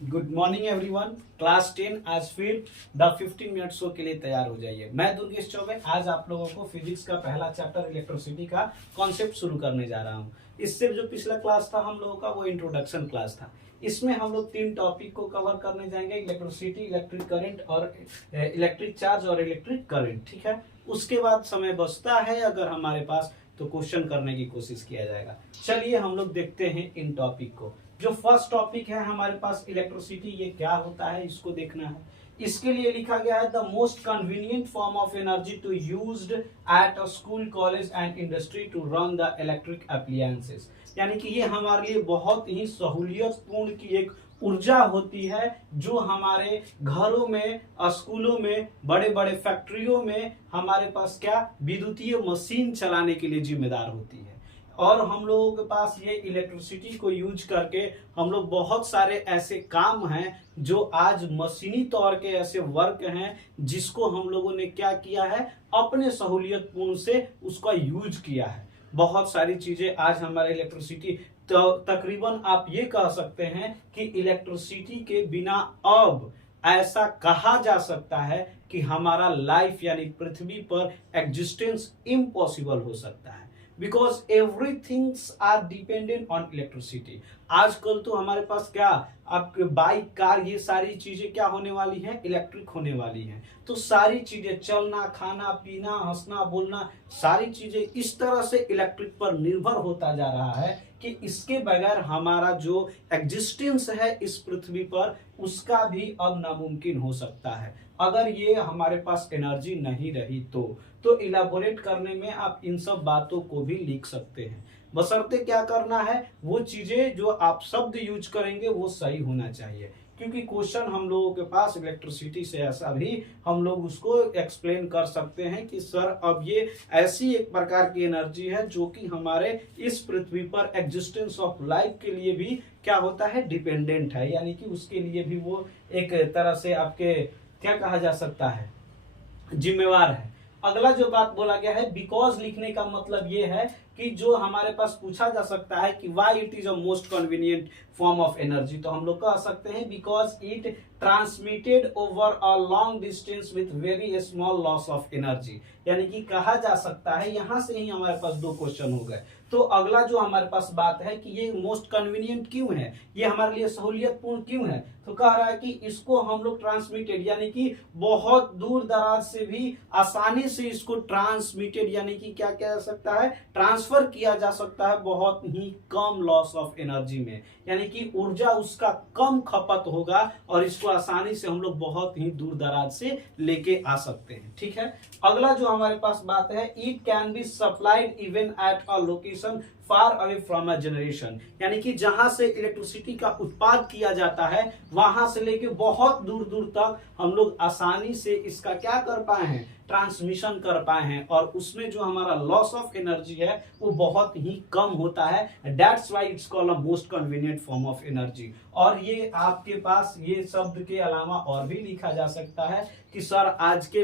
Good morning everyone. Class 10 आज फिर the 15 minute show के लिए तैयार हो जाइए। मैं दुर्गेश चौबे आज आप लोगों को फिजिक्स का पहला चैप्टर इलेक्ट्रिसिटी का कॉन्सेप्ट शुरू करने जा रहा हूं। इससे जो पिछला क्लास था हम लोगों का वो इंट्रोडक्शन क्लास था। इसमें हम लोग 3 टॉपिक को कवर करने जाएंगे, इलेक्ट्रिसिटी, इलेक्ट्रिक करंट और इलेक्ट्रिक चार्ज और इलेक्ट्रिक करंट। ठीक है, उसके बाद समय बचता है अगर हमारे पास तो क्वेश्चन करने की कोशिश किया जाएगा। चलिए हम लोग देखते हैं इन टॉपिक को। जो फर्स्ट टॉपिक है हमारे पास इलेक्ट्रिसिटी, ये क्या होता है इसको देखना है। इसके लिए लिखा गया है the most convenient form of energy to used at a school, college and industry to run the electric appliances. यानी कि ये हमारे लिए बहुत ही सहूलियतपूर्ण की एक ऊर्जा होती है जो हमारे घरों में, स्कूलों में, बड़े बड़े फैक्ट्रियों में हमारे पास क्या विद्युतीय मशीन चलाने के लिए जिम्मेदार होती है। और हम लोगों के पास ये इलेक्ट्रिसिटी को यूज करके हम लोग बहुत सारे ऐसे काम हैं जो आज मशीनी तौर के ऐसे वर्क हैं जिसको हम लोगों ने क्या किया है, अपने सहूलियतपूर्ण से उसका यूज किया है। बहुत सारी चीजें आज हमारे इलेक्ट्रिसिटी तो तकरीबन आप ये कह सकते हैं कि इलेक्ट्रिसिटी के बिना अब ऐसा कहा जा सकता है कि हमारा लाइफ यानी पृथ्वी पर एग्जिस्टेंस इम्पॉसिबल हो सकता है, because everythings are dependent on electricity. आजकल तो हमारे पास क्या, आपके बाइक, कार, ये सारी चीजें क्या होने वाली हैं, इलेक्ट्रिक होने वाली हैं। तो सारी चीजें, चलना, खाना पीना, हंसना बोलना, सारी चीजें इस तरह से इलेक्ट्रिक पर निर्भर होता जा रहा है कि इसके बगैर हमारा जो एग्जिस्टेंस है इस पृथ्वी पर उसका भी अब नामुमकिन हो सकता है अगर ये हमारे पास एनर्जी नहीं रही तो इलाबोरेट करने में आप इन सब बातों को भी लिख सकते हैं। बशर्ते क्या करना है, वो चीजें जो आप शब्द यूज करेंगे वो सही होना चाहिए, क्योंकि क्वेश्चन हम लोगों के पास इलेक्ट्रिसिटी से ऐसा भी हम लोग उसको एक्सप्लेन कर सकते हैं कि सर अब ये ऐसी एक प्रकार की एनर्जी है जो कि हमारे इस पृथ्वी पर एग्जिस्टेंस ऑफ लाइफ के लिए भी क्या होता है, डिपेंडेंट है। यानी कि उसके लिए भी वो एक तरह से आपके क्या कहा जा सकता है, जिम्मेवार है। अगला जो बात बोला गया है, बिकॉज लिखने का मतलब ये है कि जो हमारे पास पूछा जा सकता है कि why it is a most convenient form of energy, तो हम लोग कह सकते हैं because it transmitted over a long distance with very small loss of energy. यानी कि कहा जा सकता है, यहां से ही हमारे पास 2 क्वेश्चन हो गए। तो अगला जो हमारे पास बात है कि ये मोस्ट कन्वीनियंट क्यों है, ये हमारे लिए सहूलियतपूर्ण क्यों है, तो कह रहा है कि इसको हम लोग ट्रांसमिटेड यानी कि बहुत दूर दराज से भी आसानी से इसको ट्रांसमिटेड यानी कि क्या कह सकता है, ट्रांसफर किया जा सकता है बहुत ही कम लॉस ऑफ एनर्जी में। यानी कि ऊर्जा उसका कम खपत होगा और इसको आसानी से हम लोग बहुत ही दूर दराज से लेके आ सकते हैं। ठीक है, अगला जो हमारे पास बात है, it can be supplied even at a location far away from a generation. यानी कि जहां से इलेक्ट्रिसिटी का उत्पाद किया जाता है वहां से लेके बहुत दूर दूर तक हम लोग आसानी से इसका क्या कर पाए हैं, ट्रांसमिशन कर पाए हैं, और उसमें जो हमारा लॉस ऑफ एनर्जी है वो बहुत ही कम होता है। That's why it's called a most convenient form of energy. और ये आपके पास ये शब्द के अलावा और भी लिखा जा सकता है कि सर आज के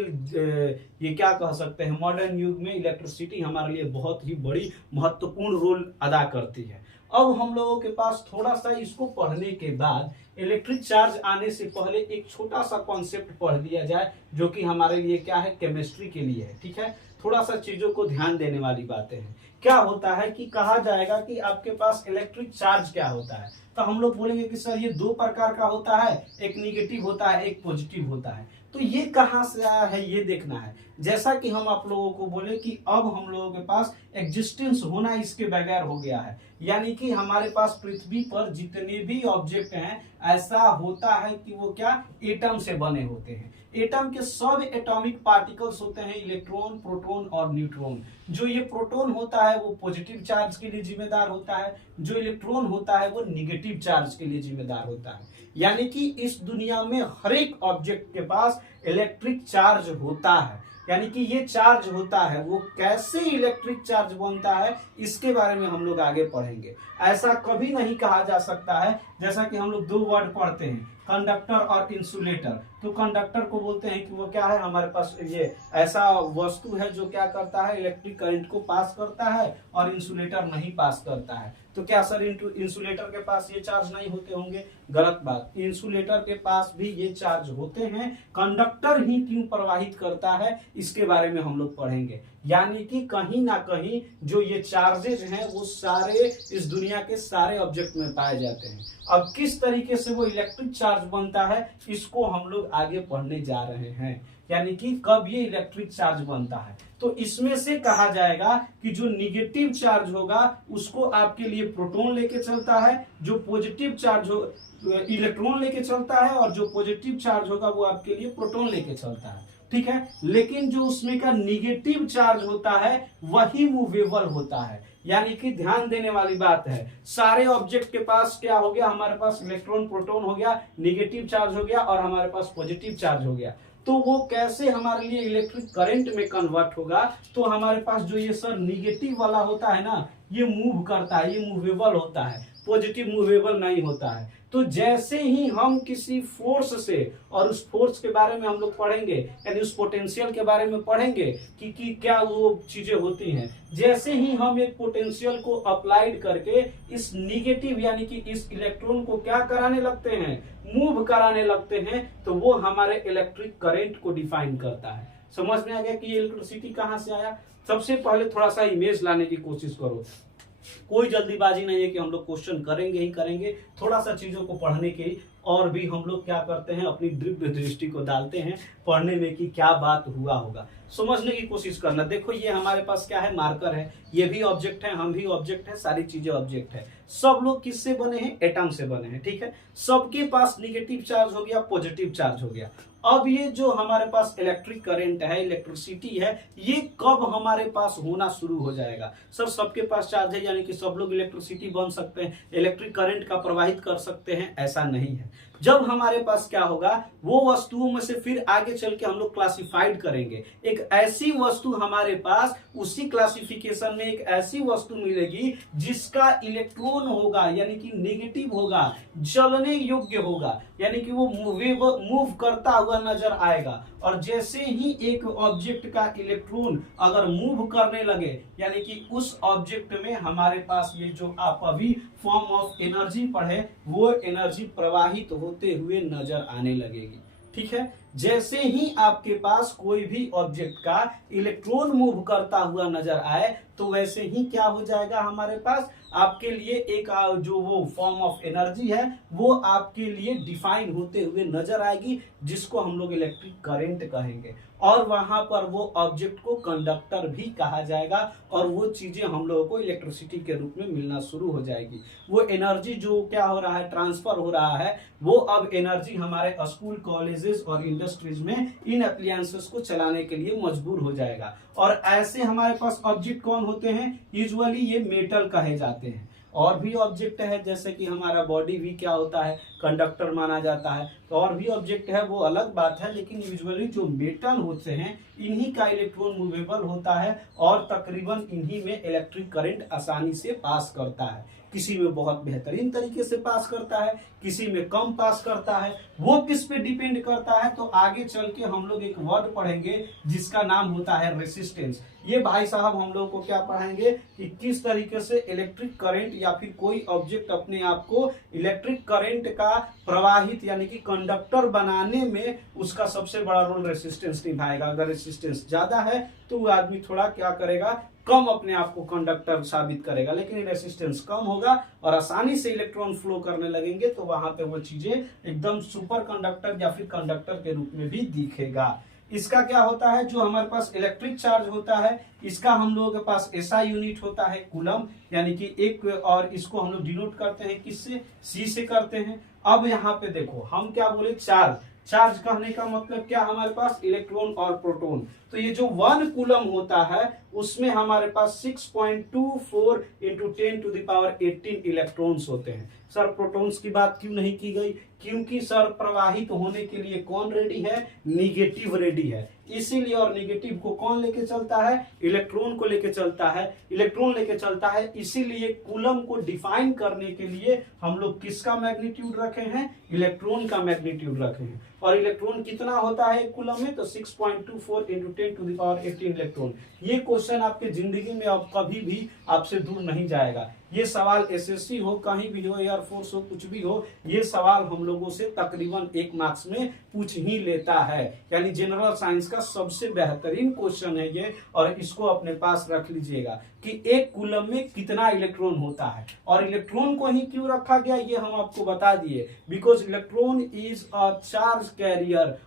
ये क्या कह सकते हैं, मॉडर्न युग में इलेक्ट्रिसिटी हमारे लिए बहुत ही बड़ी महत्वपूर्ण रोल अदा करती है। अब हम लोगों के पास थोड़ा सा इसको पढ़ने के बाद इलेक्ट्रिक चार्ज आने से पहले एक छोटा सा कॉन्सेप्ट पढ़ लिया जाए जो कि हमारे लिए क्या है, केमिस्ट्री के लिए है। ठीक है, थोड़ा सा चीजों को ध्यान देने वाली बातें हैं। क्या होता है कि कहा जाएगा कि आपके पास इलेक्ट्रिक चार्ज क्या होता है, तो हम लोग बोलेंगे कि सर ये 2 प्रकार का होता है, एक निगेटिव होता है, एक पॉजिटिव होता है। तो ये कहां से आया है ये देखना है। जैसा कि हम आप लोगों को बोले कि अब हम लोगों के पास एग्जिस्टेंस होना इसके बगैर हो गया है। यानी कि हमारे पास पृथ्वी पर जितने भी ऑब्जेक्ट हैं ऐसा होता है कि वो क्या, एटम से बने होते हैं। एटम के सब एटॉमिक पार्टिकल्स होते हैं इलेक्ट्रॉन, प्रोटॉन और न्यूट्रॉन। जो ये प्रोटॉन होता है वो पॉजिटिव चार्ज के लिए जिम्मेदार होता है, जो इलेक्ट्रॉन होता है वो निगेटिव चार्ज के लिए जिम्मेदार होता है। यानी कि इस दुनिया में हर एक ऑब्जेक्ट के पास इलेक्ट्रिक चार्ज होता है। यानी कि ये चार्ज होता है, वो कैसे इलेक्ट्रिक चार्ज बनता है इसके बारे में हम लोग आगे पढ़ेंगे। ऐसा कभी नहीं कहा जा सकता है, जैसा कि हम लोग 2 वर्ड पढ़ते हैं, कंडक्टर और इंसुलेटर, तो कंडक्टर को बोलते हैं कि वो क्या है, हमारे पास ये ऐसा वस्तु है जो क्या करता है, इलेक्ट्रिक करंट को पास करता है और इंसुलेटर नहीं पास करता है। तो क्या सर इंसुलेटर के पास ये चार्ज नहीं होते होंगे? गलत बात, इंसुलेटर के पास भी ये चार्ज होते हैं। कंडक्टर ही क्यों प्रवाहित करता है इसके बारे में हम लोग पढ़ेंगे। यानी कि कहीं ना कहीं जो ये चार्जेज हैं वो सारे इस दुनिया के सारे ऑब्जेक्ट में पाए जाते हैं। अब किस तरीके से वो इलेक्ट्रिक चार्ज बनता है इसको हम लोग आगे पढ़ने जा रहे हैं, यानी कि कब ये इलेक्ट्रिक चार्ज बनता है। तो इसमें से कहा जाएगा कि जो निगेटिव चार्ज होगा उसको आपके लिए प्रोटॉन लेके चलता है, जो पॉजिटिव चार्ज हो इलेक्ट्रॉन लेके चलता है, और जो पॉजिटिव चार्ज होगा वो आपके लिए प्रोटॉन लेके चलता है। ठीक है, लेकिन जो उसमें का निगेटिव चार्ज होता है वही मूवेबल होता है। यानी कि ध्यान देने वाली बात है, सारे ऑब्जेक्ट के पास क्या हो गया, हमारे पास इलेक्ट्रॉन प्रोटॉन हो गया, निगेटिव चार्ज हो गया और हमारे पास पॉजिटिव चार्ज हो गया। तो वो कैसे हमारे लिए इलेक्ट्रिक करंट में कन्वर्ट होगा? तो हमारे पास जो ये सर निगेटिव वाला होता है ना, ये मूव करता है, ये मूवेबल होता है, पॉजिटिव मूवेबल नहीं होता है। तो जैसे ही हम किसी फोर्स से, और उस फोर्स के बारे में हम लोग पढ़ेंगे, यानी उस पोटेंशियल के बारे में पढ़ेंगे कि क्या वो चीजें होती हैं। जैसे ही हम एक पोटेंशियल को अप्लाइड करके इस निगेटिव यानी कि इस इलेक्ट्रॉन को क्या कराने लगते हैं, मूव कराने लगते हैं, तो वो हमारे इलेक्ट्रिक करंट को डिफाइन करता है। समझ में आ गया कि ये इलेक्ट्रिसिटी कहां से आया? सबसे पहले थोड़ा सा इमेज लाने की कोशिश करो, कोई जल्दीबाजी नहीं है कि हम लोग क्वेश्चन करेंगे ही करेंगे, थोड़ा सा चीजों को पढ़ने के और भी हम लोग क्या करते हैं, अपनी दिव्य दृष्टि को डालते हैं पढ़ने में कि क्या बात हुआ होगा, समझने की कोशिश करना। देखो ये हमारे पास क्या है, मार्कर है, ये भी ऑब्जेक्ट है, हम भी ऑब्जेक्ट है, सारी चीजें ऑब्जेक्ट है। सब लोग किससे बने हैं? एटम से बने हैं। ठीक है, सबके पास निगेटिव चार्ज हो गया, पॉजिटिव चार्ज हो गया। अब ये जो हमारे पास इलेक्ट्रिक करंट है, इलेक्ट्रिसिटी है, ये कब हमारे पास होना शुरू हो जाएगा? सर सबके पास चार्ज है यानी कि सब लोग इलेक्ट्रिसिटी बन सकते हैं, इलेक्ट्रिक करंट का प्रवाहित कर सकते हैं, ऐसा नहीं है। जब हमारे पास क्या होगा, वो वस्तुओं में से फिर आगे चल के हम लोग क्लासिफाइड करेंगे। एक ऐसी वस्तु हमारे पास, उसी क्लासिफिकेशन में एक ऐसी वस्तु मिलेगी जिसका इलेक्ट्रॉन होगा यानी कि नेगेटिव होगा, जलने योग्य होगा, यानी कि वो मूव करता हुआ नजर आएगा। और जैसे ही एक ऑब्जेक्ट का इलेक्ट्रॉन अगर मूव करने लगे, यानी कि उस ऑब्जेक्ट में हमारे पास ये जो आप अभी फॉर्म ऑफ एनर्जी पढ़े, वो एनर्जी प्रवाहित होते हुए नजर आने लगेगी। ठीक है, जैसे ही आपके पास कोई भी ऑब्जेक्ट का इलेक्ट्रॉन मूव करता हुआ नजर आए, तो वैसे ही क्या हो जाएगा, हमारे पास आपके लिए एक जो वो फॉर्म ऑफ एनर्जी है वो आपके लिए डिफाइन होते हुए नजर आएगी, जिसको हम लोग इलेक्ट्रिक करंट कहेंगे। और वहां पर वो ऑब्जेक्ट को कंडक्टर भी कहा जाएगा, और वो चीजें हम लोगों को इलेक्ट्रिसिटी के रूप में मिलना शुरू हो जाएगी। वो एनर्जी जो क्या हो रहा है, ट्रांसफर हो रहा है, वो अब एनर्जी हमारे स्कूल, कॉलेजेस और इंडस्ट्रीज में इन एप्लायंसेस को चलाने के लिए मजबूर हो जाएगा। और ऐसे हमारे पास ऑब्जेक्ट कौन होते हैं? यूजुअली ये मेटल कहे जाते हैं। और भी ऑब्जेक्ट है, जैसे कि हमारा बॉडी भी क्या होता है, कंडक्टर माना जाता है। तो और भी ऑब्जेक्ट है, वो अलग बात है, लेकिन यूजुअली जो मेटल होते हैं इन्हीं का इलेक्ट्रॉन मूवेबल होता है, और तकरीबन इन्हीं में इलेक्ट्रिक करंट आसानी से पास करता है। किसी में बहुत बेहतरीन तरीके से पास करता है, किसी में कम पास करता है। वो किस पे डिपेंड करता है, तो आगे चल के हम लोग एक वर्ड पढ़ेंगे जिसका नाम होता है रेसिस्टेंस। ये भाई साहब हम लोग को क्या पढ़ाएंगे कि किस तरीके से इलेक्ट्रिक करंट या फिर कोई ऑब्जेक्ट अपने आप को इलेक्ट्रिक करंट का प्रवाहित यानी कि कंडक्टर बनाने में उसका सबसे बड़ा रोल रेसिस्टेंस निभाएगा। अगर रेसिस्टेंस ज्यादा है तो वो आदमी थोड़ा क्या करेगा, कम अपने आप को कंडक्टर साबित करेगा, लेकिन रेसिस्टेंस कम होगा और आसानी से इलेक्ट्रॉन फ्लो करने लगेंगे, तो वहां पे वो चीजें एकदम सुपर कंडक्टर या फिर कंडक्टर के रूप में भी दिखेगा। इसका क्या होता है, जो हमारे पास इलेक्ट्रिक चार्ज होता है, इसका हम लोगों के पास ऐसा यूनिट होता है कूलम, यानी कि एक, और इसको हम लोग डिनोट करते हैं किससे, सी से करते हैं। अब यहाँ पे देखो हम क्या बोले, चार्ज। चार्ज कहने का मतलब क्या, हमारे पास इलेक्ट्रॉन और प्रोटॉन। तो ये जो 1 कूलम होता है उसमें हमारे पास 6.24 इंटू 10⁻18 इलेक्ट्रॉन्स होते हैं। सर प्रोटॉन्स की बात क्यों नहीं की गई? क्योंकि सर प्रवाहित होने के लिए कौन रेडी है? निगेटिव रेडी है, इसीलिए। और निगेटिव को कौन लेके चलता है? इलेक्ट्रॉन को लेके चलता है, इलेक्ट्रॉन लेके चलता है। इसीलिए कूलम को डिफाइन करने के लिए हम लोग किसका मैग्नीट्यूड रखे हैं? इलेक्ट्रॉन का मैग्नीट्यूड रखे हैं। और इलेक्ट्रॉन कितना होता है एक कूलम में? तो 6.24 इंटू 10⁻18 इलेक्ट्रॉन। ये क्वेश्चन आपके जिंदगी में अब कभी भी आपसे दूर नहीं जाएगा। ये सवाल एसएससी हो, कहीं भी हो, एयरफोर्स हो, कुछ भी हो, ये सवाल हम लोगों से तकरीबन 1 मार्क्स में पूछ ही लेता है। यानी जनरल साइंस का सबसे बेहतरीन क्वेश्चन है ये, और इसको अपने पास रख लीजिएगा कि एक कूलम में कितना इलेक्ट्रॉन होता है। और इलेक्ट्रॉन को ही क्यों रखा गया ये हम आपको बता दिए, because electron is a charge carrier,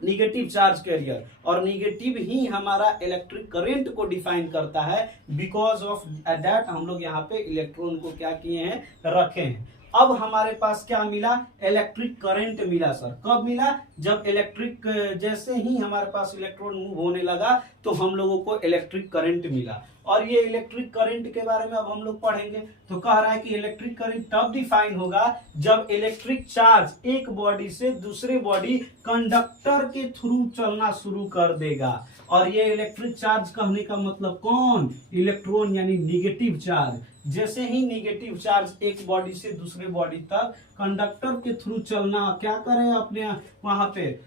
negative charge carrier, और निगेटिव ही हमारा इलेक्ट्रिक करंट को डिफाइन करता है। बिकॉज ऑफ दैट हम लोग यहाँ पे इलेक्ट्रॉन को क्या किए हैं? रखे हैं। अब हमारे पास क्या मिला? इलेक्ट्रिक करंट मिला। सर कब मिला? जब इलेक्ट्रिक, जैसे ही हमारे पास इलेक्ट्रॉन मूव होने लगा तो हम लोगों को इलेक्ट्रिक करंट मिला। और ये इलेक्ट्रिक करंट के बारे में अब हम लोग पढ़ेंगे। तो कह रहा है कि इलेक्ट्रिक करंट तब डिफाइन होगा जब इलेक्ट्रिक चार्ज एक बॉडी से दूसरे बॉडी कंडक्टर के थ्रू चलना शुरू कर देगा। और ये इलेक्ट्रिक चार्ज कहने का मतलब कौन? इलेक्ट्रॉन, यानी निगेटिव चार्ज। जैसे ही निगेटिव चार्ज एक बॉडी से दूसरे बॉडी तक कंडक्टर के थ्रू चलना क्या करें, अपने वहां पे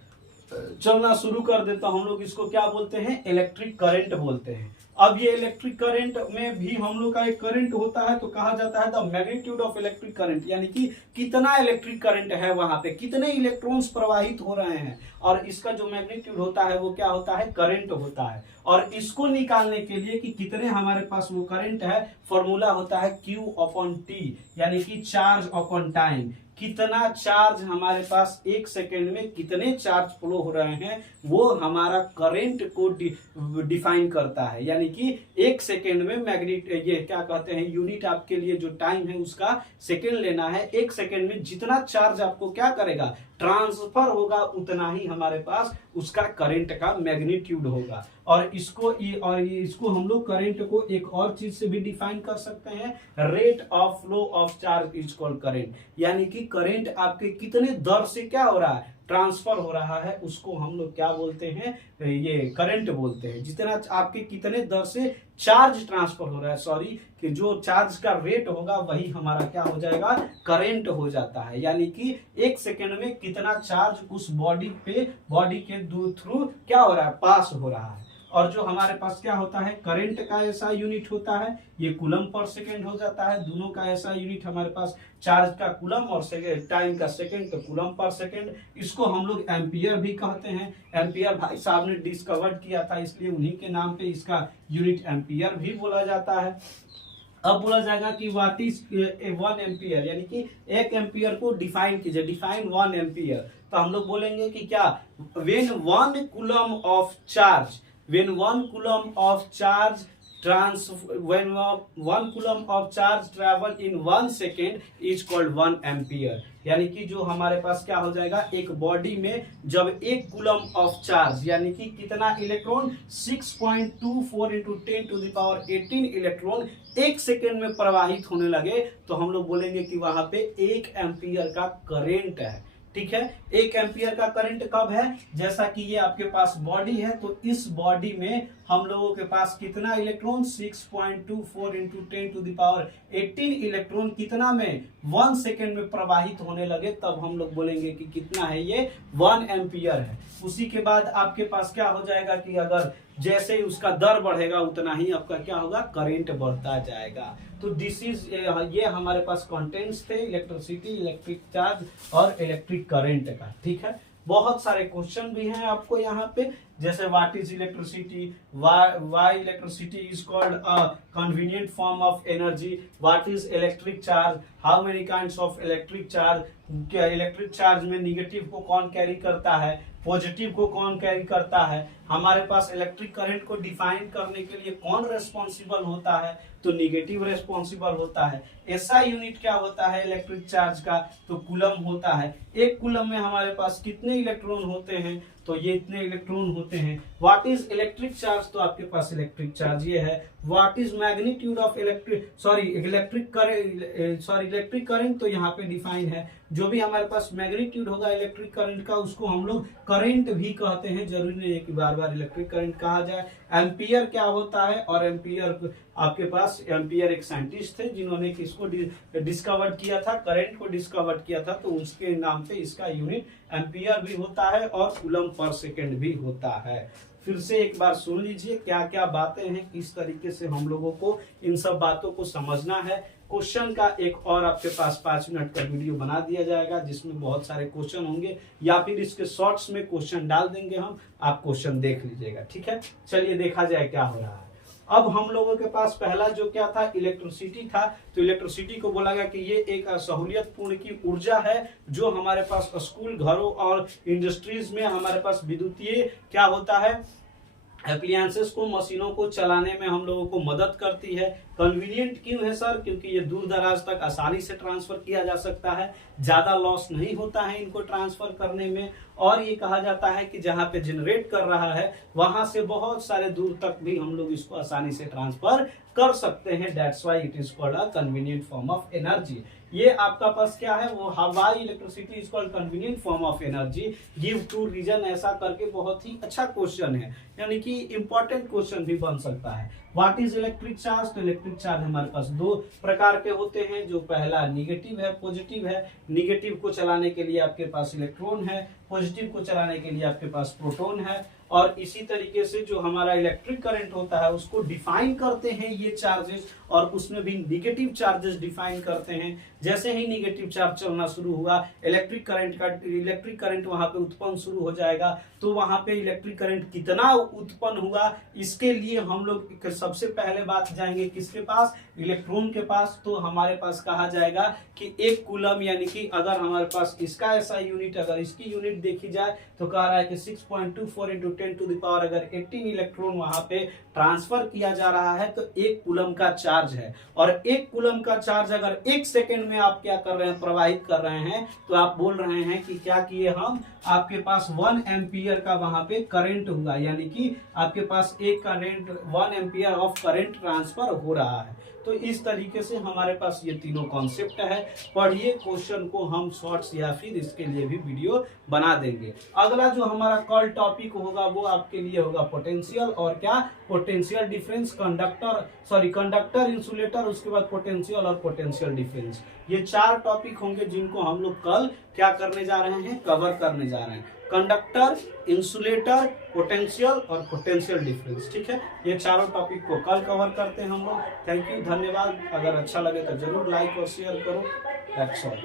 चलना शुरू कर देता, हम लोग इसको क्या बोलते हैं? इलेक्ट्रिक करंट बोलते हैं। अब ये इलेक्ट्रिक करंट में भी हम लोग का एक करंट होता है, तो कहा जाता है the magnitude of electric current, यानी कि कितना इलेक्ट्रिक करंट है, वहां पे कितने इलेक्ट्रॉन्स प्रवाहित हो रहे हैं। और इसका जो मैग्नीट्यूड होता है वो क्या होता है? करंट होता है। और इसको निकालने के लिए कि कितने हमारे पास वो करंट है, फॉर्मूला होता है Q/T, यानी कि चार्ज अपॉन टाइम। कितना चार्ज हमारे पास एक सेकेंड में, कितने चार्ज फ्लो हो रहे हैं, वो हमारा करंट को डिफाइन करता है। यानी कि एक सेकेंड में मैग्नेट, ये क्या कहते हैं, यूनिट आपके लिए जो टाइम है उसका सेकेंड लेना है। एक सेकेंड में जितना चार्ज आपको क्या करेगा? ट्रांसफर होगा, उतना ही हमारे पास उसका करंट का मैग्नीट्यूड होगा। और इसको हम लोग करंट को एक और चीज से भी डिफाइन कर सकते हैं, rate of flow of charge is called current. यानी कि करंट आपके कितने दर से क्या हो रहा है? ट्रांसफर हो रहा है, उसको हम लोग क्या बोलते हैं? ये करंट बोलते हैं। जितना आपके कितने दर से चार्ज ट्रांसफर हो रहा है, सॉरी, कि जो चार्ज का रेट होगा वही हमारा क्या हो जाएगा? करंट हो जाता है। यानी कि एक सेकेंड में कितना चार्ज उस बॉडी के थ्रू क्या हो रहा है? पास हो रहा है। और जो हमारे पास क्या होता है? करंट का ऐसा यूनिट होता है, ये कूलम पर सेकेंड हो जाता है। दोनों का ऐसा यूनिट हमारे पास, चार्ज का कूलम और टाइम का सेकेंड, तो कूलम पर सेकेंड। इसको हम लोग एम्पियर भी कहते हैं। एम्पियर भाई साहब ने डिस्कवर किया था, इसलिए उन्हीं के नाम पे इसका यूनिट एम्पियर भी बोला जाता है। अब बोला जाएगा कि व्हाट इज 1 एम्पियर, यानी कि 1 एम्पियर को डिफाइन कीजिए, डिफाइन 1 एम्पियर। तो हम लोग बोलेंगे कि क्या? When 1 coulomb of charge, when 1 coulomb of charge travel in 1 second is called 1 ampere। यानी कि जो हमारे पास क्या हो जाएगा? एक बॉडी में जब 1 कूलम ऑफ चार्ज, यानी कि कितना इलेक्ट्रॉन? 6.24 इंटू 10⁻18 इलेक्ट्रॉन एक सेकेंड में प्रवाहित होने लगे, तो हम लोग बोलेंगे कि वहां पे 1 एम्पियर का करंट है। ठीक है, 1 एम्पियर का करंट कब है? जैसा कि ये आपके पास बॉडी है, तो इस बॉडी में हम लोगों के पास कितना इलेक्ट्रॉन? 6.24 इंटू 10⁻18 इलेक्ट्रॉन कितना में? 1 सेकेंड में प्रवाहित होने लगे, तब हम लोग बोलेंगे कि कितना है ये? 1 एम्पियर है। उसी के बाद आपके पास क्या हो जाएगा कि अगर जैसे ही उसका दर बढ़ेगा उतना ही आपका क्या होगा? करंट बढ़ता जाएगा। तो दिस इज, ये हमारे पास कंटेंट्स थे इलेक्ट्रिसिटी, इलेक्ट्रिक चार्ज और इलेक्ट्रिक करंट का। ठीक है, बहुत सारे क्वेश्चन भी हैं आपको यहाँ पे, जैसे what is electricity, why electricity is called a convenient form of energy, what is electric charge, how many kinds of electric charge, क्या इलेक्ट्रिक चार्ज में निगेटिव को कौन कैरी करता है, पॉजिटिव को कौन कैरी करता है, हमारे पास इलेक्ट्रिक करंट को डिफाइन करने के लिए कौन रेस्पॉन्सिबल होता है, तो निगेटिव रेस्पॉन्सिबल होता है। ऐसा यूनिट क्या होता है इलेक्ट्रिक चार्ज का? तो कूलम होता है। 1 कूलम में हमारे पास कितने इलेक्ट्रॉन होते हैं? तो ये इतने इलेक्ट्रॉन होते हैं। व्हाट इज इलेक्ट्रिक चार्ज, तो आपके पास इलेक्ट्रिक चार्ज ये है। What is magnitude of electric current, तो यहाँ पे डिफाइन है। जो भी हमारे पास मैग्नीट्यूड होगा इलेक्ट्रिक करंट का उसको हम लोग करंट भी कहते हैं, जरूरी नहीं है कि बार बार इलेक्ट्रिक करंट कहा जाए। एम्पियर क्या होता है, और एम्पियर आपके पास, एम्पियर एक साइंटिस्ट थे जिन्होंने किसको डिस्कवर किया था, करंट को डिस्कवर किया था, तो उसके नाम पे इसका यूनिट एम्पियर भी होता है और कूलम पर सेकेंड भी होता है। फिर से एक बार सुन लीजिए क्या क्या बातें हैं, किस तरीके से हम लोगों को इन सब बातों को समझना है। क्वेश्चन का एक और आपके पास 5 मिनट का वीडियो बना दिया जाएगा जिसमें बहुत सारे क्वेश्चन होंगे, या फिर इसके शॉर्ट्स में क्वेश्चन डाल देंगे हम, आप क्वेश्चन देख लीजिएगा, ठीक है। चलिए देखा जाए क्या हो रहा है। अब हम लोगों के पास पहला जो क्या था, इलेक्ट्रिसिटी था। तो इलेक्ट्रिसिटी को बोला गया कि ये एक सहूलियत पूर्ण की ऊर्जा है जो हमारे पास स्कूल, घरों और इंडस्ट्रीज में हमारे पास विद्युतीय क्या होता है, एप्लियंसेस को, मशीनों को चलाने में हम लोगों को मदद करती है। कन्वीनियंट क्यों है सर, क्योंकि ये दूर दराज तक आसानी से ट्रांसफर किया जा सकता है, ज्यादा लॉस नहीं होता है इनको ट्रांसफर करने में। और ये कहा जाता है कि जहां पे जनरेट कर रहा है वहां से बहुत सारे दूर तक भी हम लोग इसको आसानी से ट्रांसफर कर सकते हैं। That's why it is called a convenient form of energy. ये आपका पास क्या है, वो हवाई electricity is called convenient form of energy. Give two reason, ऐसा करके बहुत ही अच्छा क्वेश्चन है, यानी कि इंपॉर्टेंट क्वेश्चन भी बन सकता है। व्हाट इज इलेक्ट्रिक चार्ज, तो इलेक्ट्रिक चार्ज हमारे पास 2 प्रकार के होते हैं। जो पहला निगेटिव है, पॉजिटिव है। निगेटिव को चलाने के लिए आपके पास इलेक्ट्रॉन है, पॉजिटिव को चलाने के लिए आपके पास प्रोटॉन है। और इसी तरीके से जो हमारा इलेक्ट्रिक करंट होता है उसको डिफाइन करते हैं ये चार्जेस, और उसमें भी निगेटिव चार्जेस डिफाइन करते हैं। जैसे ही निगेटिव चार्ज चलना शुरू हुआ, इलेक्ट्रिक करंट वहां पे उत्पन्न शुरू हो जाएगा। तो वहां पे इलेक्ट्रिक करंट कितना उत्पन्न हुआ, इसके लिए हम लोग सबसे पहले बात जाएंगे किसके पास, इलेक्ट्रॉन के पास। तो हमारे पास कहा जाएगा कि 1 कूलम, यानी कि अगर हमारे पास इसका ऐसा यूनिट, अगर इसकी यूनिट देखी जाए तो कह रहा है कि 6.24 × 10⁻, अगर 18 इलेक्ट्रॉन वहां पे ट्रांसफर किया जा रहा है तो 1 कूलम का चार्ज है। और 1 कूलम का चार्ज अगर 1 सेकेंड में आप क्या कर रहे हैं, प्रवाहित कर रहे हैं, तो आप बोल रहे हैं कि क्या किए हम, आपके पास 1 एम्पियर का वहां पे करंट हुआ, यानी कि आपके पास 1 एम्पियर ऑफ करंट ट्रांसफर हो रहा है। तो इस तरीके से हमारे पास ये तीनों कॉन्सेप्ट है। पढ़िए, क्वेश्चन को हम शॉर्ट्स या फिर इसके लिए भी वीडियो बना देंगे। अगला जो हमारा कल टॉपिक होगा वो आपके लिए होगा पोटेंशियल, और क्या, पोटेंशियल डिफरेंस, कंडक्टर, इंसुलेटर, उसके बाद पोटेंशियल और पोटेंशियल डिफरेंस। ये 4 टॉपिक होंगे जिनको हम लोग कल क्या करने जा रहे हैं, कवर करने जा रहे हैं। कंडक्टर, इंसुलेटर, पोटेंशियल और पोटेंशियल डिफरेंस, ठीक है। ये चारों टॉपिक को कल कवर करते हैं हम लोग। थैंक यू, धन्यवाद। अगर अच्छा लगे तो जरूर लाइक और शेयर करो। That's all.